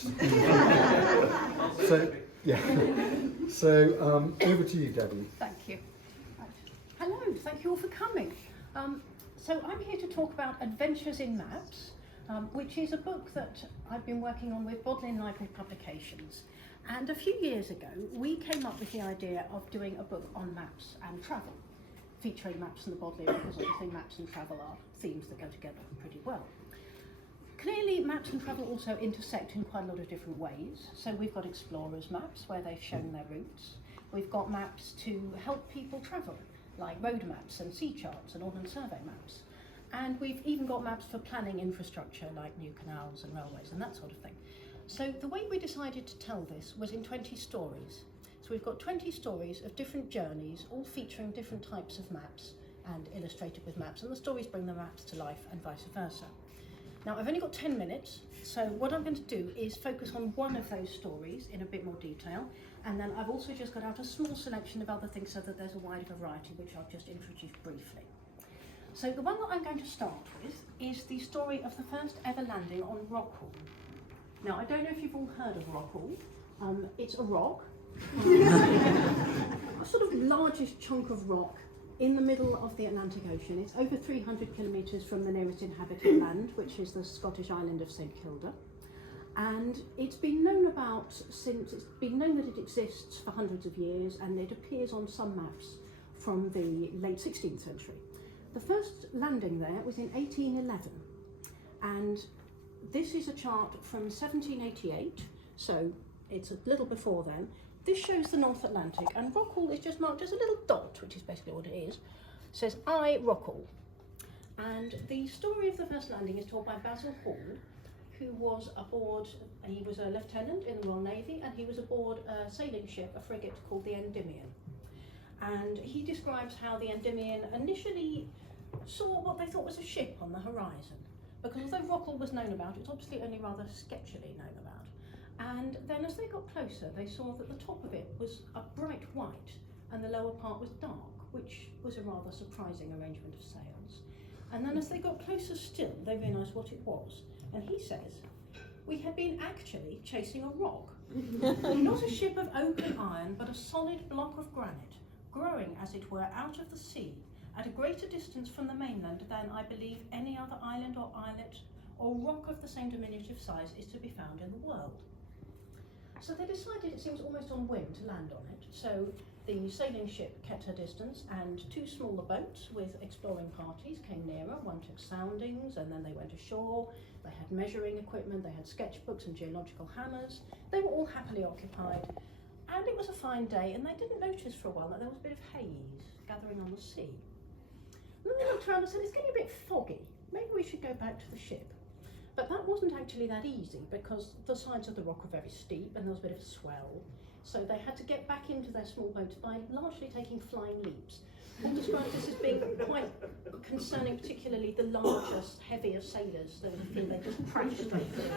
So over to you, Debbie. Thank you. Hello, thank you all for coming. So I'm here to talk about Adventures in Maps, which is a book that I've been working on with Bodleian Library Publications. And a few years ago, we came up with the idea of doing a book on maps and travel, featuring maps and the Bodleian, because obviously maps and travel are themes that go together pretty well. Clearly, maps and travel also intersect in quite a lot of different ways. So we've got explorers' maps, where they've shown their routes. We've got maps to help people travel, like road maps and sea charts and Ordnance Survey maps. And we've even got maps for planning infrastructure, like new canals and railways and that sort of thing. So the way we decided to tell this was in 20 stories. So we've got 20 stories of different journeys, all featuring different types of maps and illustrated with maps. And the stories bring the maps to life and vice versa. Now, I've only got 10 minutes, so what I'm going to do is focus on one of those stories in a bit more detail, and then I've also just got out a small selection of other things so that there's a wider variety, which I'll just introduce briefly. So the one that I'm going to start with is the story of the first ever landing on Rockall. Now, I don't know if you've all heard of Rockall. It's a rock, a sort of largest chunk of rock in the middle of the Atlantic Ocean. It's over 300 kilometres from the nearest inhabited land, which is the Scottish island of St Kilda. And it's been known that it exists for hundreds of years, and it appears on some maps from the late 16th century. The first landing there was in 1811, and this is a chart from 1788, so it's a little before then. This shows the North Atlantic, and Rockall is just marked as a little dot, which is basically what it is. It says, I, Rockall. And the story of the first landing is told by Basil Hall, who was aboard, he was a lieutenant in the Royal Navy, and he was aboard a sailing ship, a frigate called the Endymion. And he describes how the Endymion initially saw what they thought was a ship on the horizon. Because although Rockall was known about, it's obviously only rather sketchily known about. And then as they got closer, they saw that the top of it was a bright white and the lower part was dark, which was a rather surprising arrangement of sails. And then as they got closer still, they realised what it was. And he says, we had been actually chasing a rock. Not a ship of oak and iron, but a solid block of granite, growing, as it were, out of the sea, at a greater distance from the mainland than, I believe, any other island or islet or rock of the same diminutive size is to be found in the world. So they decided, it seems almost on whim, to land on it. So the sailing ship kept her distance, and two smaller boats with exploring parties came nearer. One took soundings, and then they went ashore. They had measuring equipment, they had sketchbooks and geological hammers. They were all happily occupied, and it was a fine day, and they didn't notice for a while that there was a bit of haze gathering on the sea. And then they looked around and said, it's getting a bit foggy. Maybe we should go back to the ship. But that wasn't actually that easy, because the sides of the rock were very steep and there was a bit of a swell. So they had to get back into their small boats by largely taking flying leaps. Paul described this as being quite concerning, particularly the larger, heavier sailors. There was a few they just crashed straight through,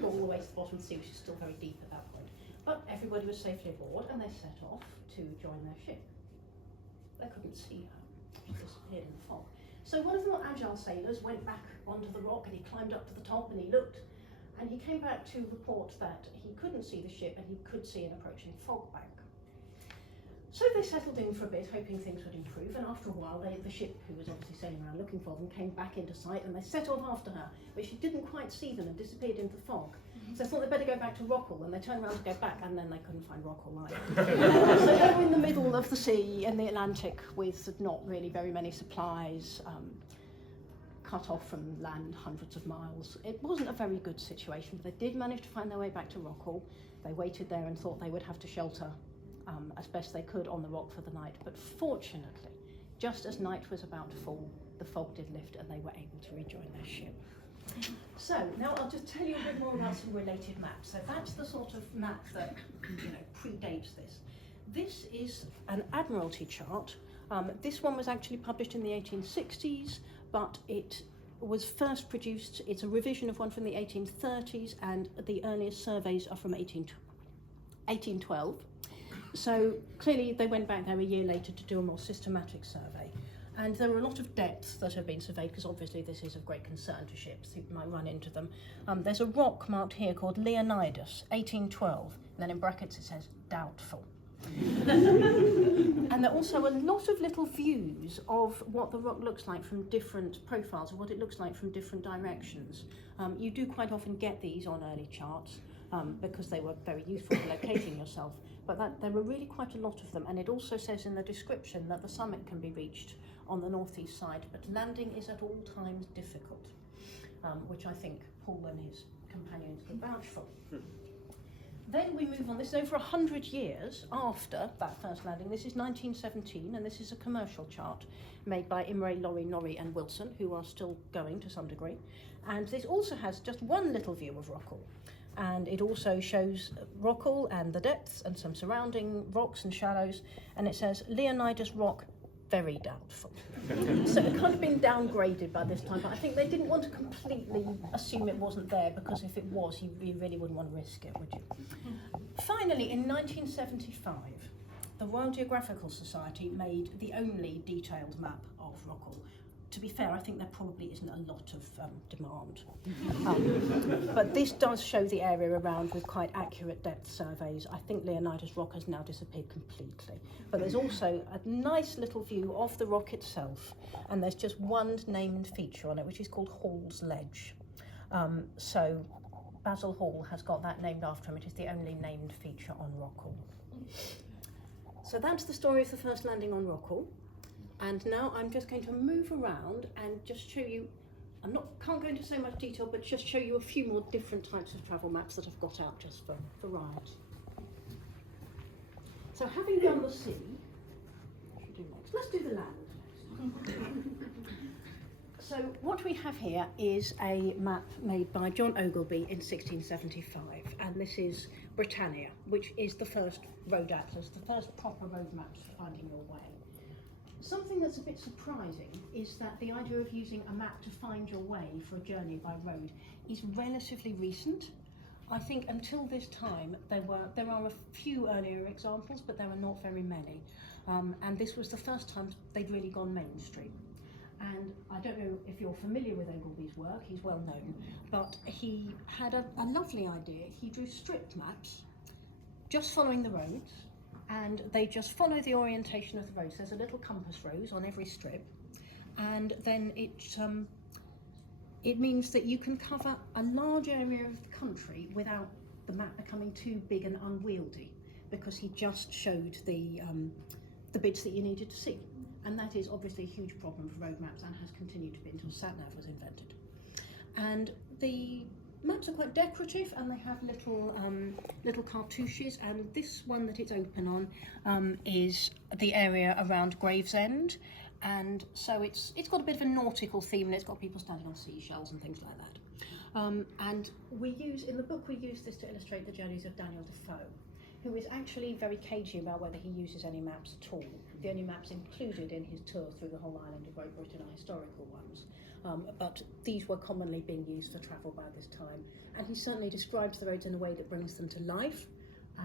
got all the way to the bottom of the sea, which is still very deep at that point. But everybody was safely aboard, and they set off to join their ship. They couldn't see her, she disappeared in the fog. So one of the more agile sailors went back onto the rock, and he climbed up to the top and he looked, and he came back to report that he couldn't see the ship and he could see an approaching fog bank. So they settled in for a bit, hoping things would improve, and after a while the ship, who was obviously sailing around looking for them, came back into sight, and they set off after her, but she didn't quite see them and disappeared into the fog. So they thought they'd better go back to Rockall, and they turned around to go back, and then they couldn't find Rockall either. So they were in the middle of the sea in the Atlantic with not really very many supplies, cut off from land hundreds of miles. It wasn't a very good situation, but they did manage to find their way back to Rockall. They waited there and thought they would have to shelter as best they could on the rock for the night. But fortunately, just as night was about to fall, the fog did lift and they were able to rejoin their ship. So now I'll just tell you a bit more about some related maps. So that's the sort of map that predates this. This is an Admiralty chart. This one was actually published in the 1860s, but it was first produced, it's a revision of one from the 1830s, and the earliest surveys are from 1812. So clearly they went back there a year later to do a more systematic survey. And there are a lot of depths that have been surveyed, because obviously this is of great concern to ships who might run into them. There's a rock marked here called Leonidas, 1812, and then in brackets it says doubtful. And there are also a lot of little views of what the rock looks like from different profiles, of what it looks like from different directions. You do quite often get these on early charts because they were very useful for locating yourself, but there were really quite a lot of them. And it also says in the description that the summit can be reached on the northeast side, but landing is at all times difficult, which I think Paul and his companions could vouch for. Then we move on. This is over 100 years after that first landing. This is 1917, and this is a commercial chart made by Imray, Laurie, Norie and Wilson, who are still going to some degree. And this also has just one little view of Rockall. And it also shows Rockall and the depths and some surrounding rocks and shallows. And it says, Leonidas Rock, very doubtful. So it kind of been downgraded by this time, but I think they didn't want to completely assume it wasn't there, because if it was, you really wouldn't want to risk it, would you? Finally, in 1975, the Royal Geographical Society made the only detailed map of Rockall. To be fair, I think there probably isn't a lot of demand. But this does show the area around with quite accurate depth surveys. I think Leonidas Rock has now disappeared completely. But there's also a nice little view of the rock itself, and there's just one named feature on it, which is called Hall's Ledge. So Basil Hall has got that named after him. It is the only named feature on Rockall. So that's the story of the first landing on Rockall. And now I'm just going to move around and just show you, can't go into so much detail, but just show you a few more different types of travel maps that I've got out just for rides. So having done the sea, what should we do next? Let's do the land. So what we have here is a map made by John Ogilby in 1675, and this is Britannia, which is the first road atlas, the first proper road maps for finding your way. Something that's a bit surprising is that the idea of using a map to find your way for a journey by road is relatively recent. I think until this time there are a few earlier examples, but there are not very many. And this was the first time they'd really gone mainstream. And I don't know if you're familiar with Ogilby's work, he's well known, but he had a lovely idea. He drew strip maps just following the roads, and they just follow the orientation of the roads. There's a little compass rose on every strip, and then it means that you can cover a large area of the country without the map becoming too big and unwieldy, because he just showed the bits that you needed to see. And that is obviously a huge problem for road maps, and has continued to be until sat-nav was invented. And the maps are quite decorative, and they have little cartouches, and this one that it's open on is the area around Gravesend, and so it's got a bit of a nautical theme, and it's got people standing on seashells and things like that. And in the book we use this to illustrate the journeys of Daniel Defoe, who is actually very cagey about whether he uses any maps at all. The only maps included in his tour through the whole island of Great Britain are historical ones. But these were commonly being used for travel by this time. And he certainly describes the roads in a way that brings them to life.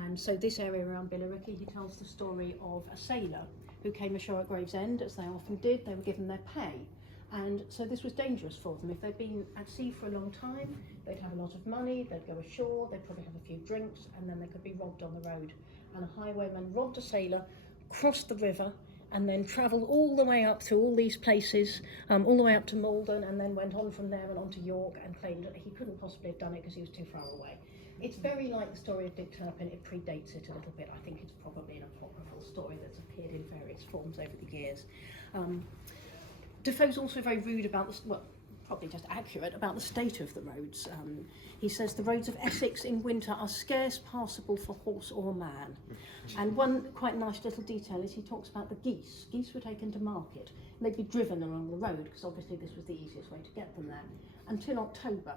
And so this area around Billericay, he tells the story of a sailor who came ashore at Gravesend, as they often did. They were given their pay. And so this was dangerous for them. If they'd been at sea for a long time, they'd have a lot of money, they'd go ashore, they'd probably have a few drinks, and then they could be robbed on the road. And a highwayman robbed a sailor, crossed the river, and then travelled all the way up through all these places, all the way up to Malden, and then went on from there and on to York, and claimed that he couldn't possibly have done it because he was too far away. It's very like the story of Dick Turpin. It predates it a little bit. I think it's probably an apocryphal story that's appeared in various forms over the years. Defoe's also very rude about probably just accurate about the state of the roads. He says the roads of Essex in winter are scarce passable for horse or man. And one quite nice little detail is he talks about the geese. Geese were taken to market, and they'd be driven along the road, because obviously this was the easiest way to get them there, until October.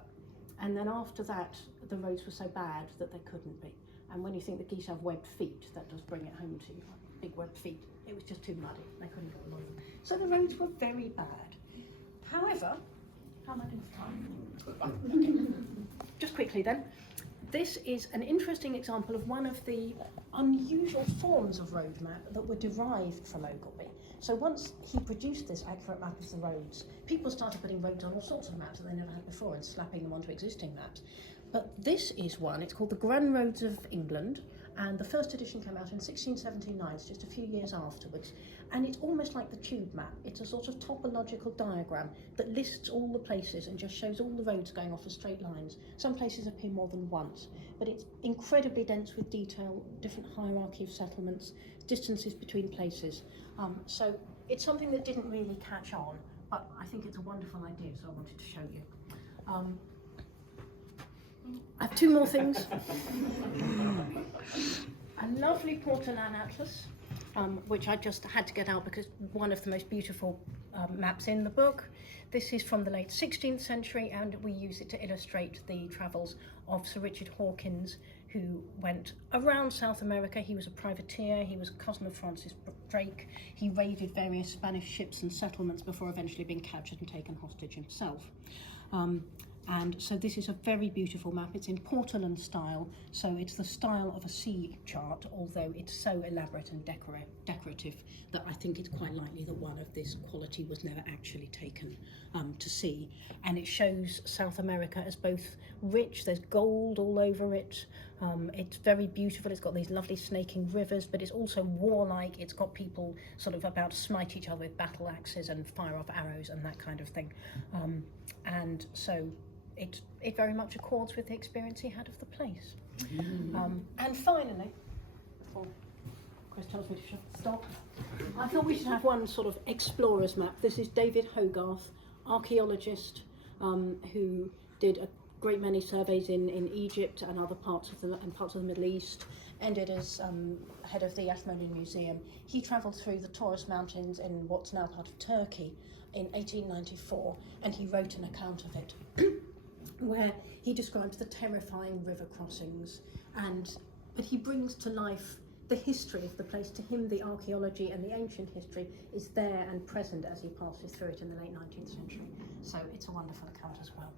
And then after that, the roads were so bad that they couldn't be. And when you think the geese have webbed feet, that does bring it home to you. Big webbed feet. It was just too muddy. They couldn't go along them. So the roads were very bad. However, how am I doing for time? Just quickly then. This is an interesting example of one of the unusual forms of road map that were derived from Ogilby. So once he produced this accurate map of the roads, people started putting roads on all sorts of maps that they never had before and slapping them onto existing maps. But this is one, it's called the Grand Roads of England, and the first edition came out in 1679, so just a few years afterwards. And it's almost like the tube map. It's a sort of topological diagram that lists all the places and just shows all the roads going off as straight lines. Some places appear more than once, but it's incredibly dense with detail, different hierarchy of settlements, distances between places. So it's something that didn't really catch on, but I think it's a wonderful idea, so I wanted to show you. I have two more things. A lovely porcelain atlas, which I just had to get out because one of the most beautiful maps in the book. This is from the late 16th century, and we use it to illustrate the travels of Sir Richard Hawkins, who went around South America. He was a privateer, he was a cousin of Francis Drake. He raided various Spanish ships and settlements before eventually being captured and taken hostage himself. And so this is a very beautiful map. It's in porcelain style, so it's the style of a sea chart, although it's so elaborate and decorative that I think it's quite likely that one of this quality was never actually taken to sea. And it shows South America as both rich, there's gold all over it, it's very beautiful, it's got these lovely snaking rivers, but it's also warlike. It's got people sort of about to smite each other with battle axes and fire off arrows and that kind of thing. And so it very much accords with the experience he had of the place. And finally, before Chris tells me to stop, I thought we should have one sort of explorer's map. This is David Hogarth, archaeologist, who did a great many surveys in Egypt and other parts of the Middle East, ended as head of the Admiralty Museum. He travelled through the Taurus Mountains in what's now part of Turkey in 1894, and he wrote an account of it where he describes the terrifying river crossings, but he brings to life the history of the place. To him, the archaeology and the ancient history is there and present as he passes through it in the late 19th century. So it's a wonderful account as well.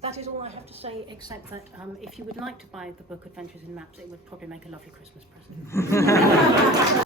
That is all I have to say, except that if you would like to buy the book Adventures in Maps, it would probably make a lovely Christmas present.